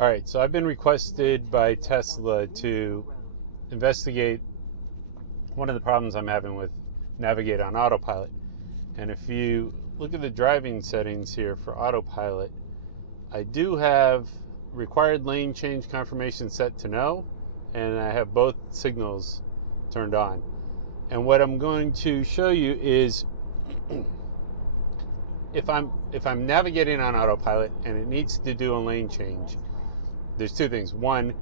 All right, so I've been requested by Tesla to investigate one of the problems I'm having with Navigate on Autopilot. And if you look at the driving settings here for Autopilot, I do have required lane change confirmation set to no, and I have both signals turned on. And what I'm going to show you is if I'm navigating on Autopilot and it needs to do a lane change, there's two things. One,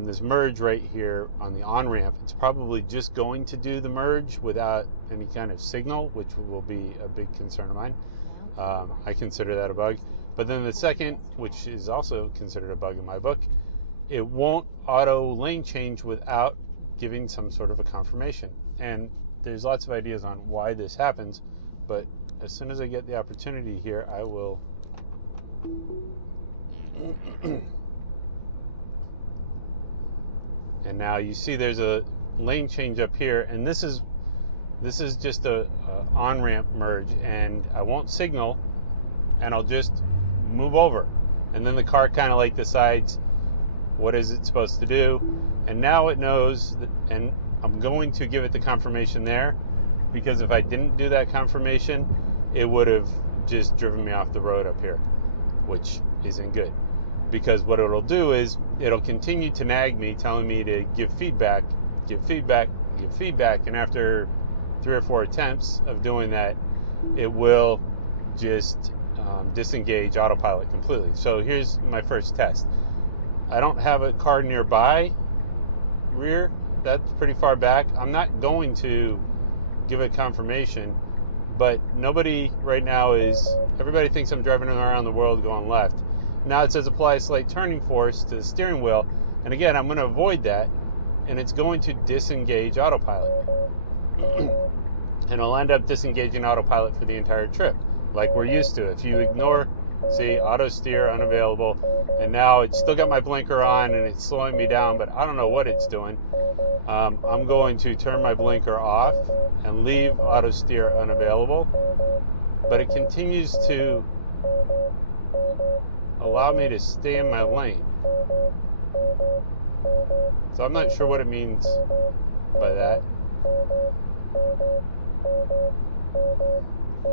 this merge right here on the on-ramp, it's probably just going to do the merge without any kind of signal, which will be a big concern of mine. I consider that a bug. But then the second, which is also considered a bug in my book, it won't auto lane change without giving some sort of a confirmation. And there's lots of ideas on why this happens, but as soon as I get the opportunity here, I will and now you see there's a lane change up here, and this is just a on-ramp merge, and I won't signal, and I'll just move over, and then the car kind of like decides what is it supposed to do, and now it knows that, and I'm going to give it the confirmation there, because if I didn't do that confirmation, it would have just driven me off the road up here, which isn't good. Because what it'll do is it'll continue to nag me, telling me to give feedback, and after 3 or 4 attempts of doing that, it will just disengage Autopilot completely. So here's my first test. I don't have a car nearby rear. That's pretty far back. I'm not going to give it confirmation, but nobody right now everybody thinks I'm driving around the world going left. Now it says apply a slight turning force to the steering wheel, and again, I'm going to avoid that, and it's going to disengage Autopilot. And it'll end up disengaging Autopilot for the entire trip, like we're used to. If you ignore, see, auto steer, unavailable, and now it's still got my blinker on, and it's slowing me down, but I don't know what it's doing. I'm going to turn my blinker off and leave auto steer unavailable, but it continues to allow me to stay in my lane. So I'm not sure what it means by that.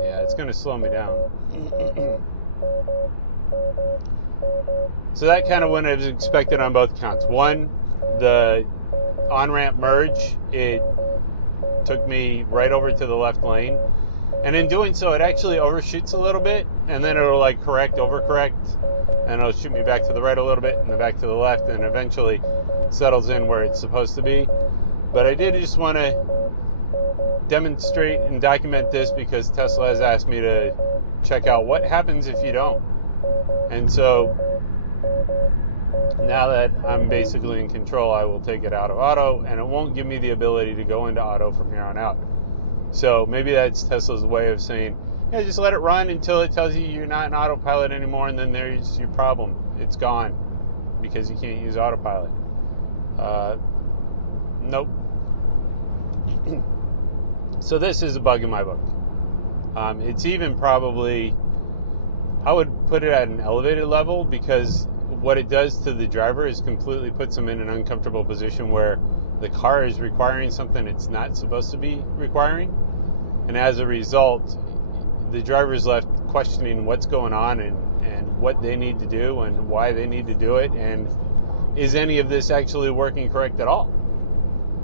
Yeah, it's going to slow me down. So that kind of went as expected on both counts. One, the on-ramp merge, it took me right over to the left lane. And in doing so, it actually overshoots a little bit, and then it'll like overcorrect, and it'll shoot me back to the right a little bit, and then back to the left, and eventually settles in where it's supposed to be. But I did just want to demonstrate and document this because Tesla has asked me to check out what happens if you don't. And so now that I'm basically in control, I will take it out of auto, and it won't give me the ability to go into auto from here on out. So maybe that's Tesla's way of saying, yeah, just let it run until it tells you you're not in autopilot anymore, and then there's your problem. It's gone because you can't use autopilot. Nope. So this is a bug in my book. It's even probably, I would put it at an elevated level, because what it does to the driver is completely puts them in an uncomfortable position where the car is requiring something it's not supposed to be requiring. And as a result, the driver is left questioning what's going on and what they need to do and why they need to do it, and is any of this actually working correct at all?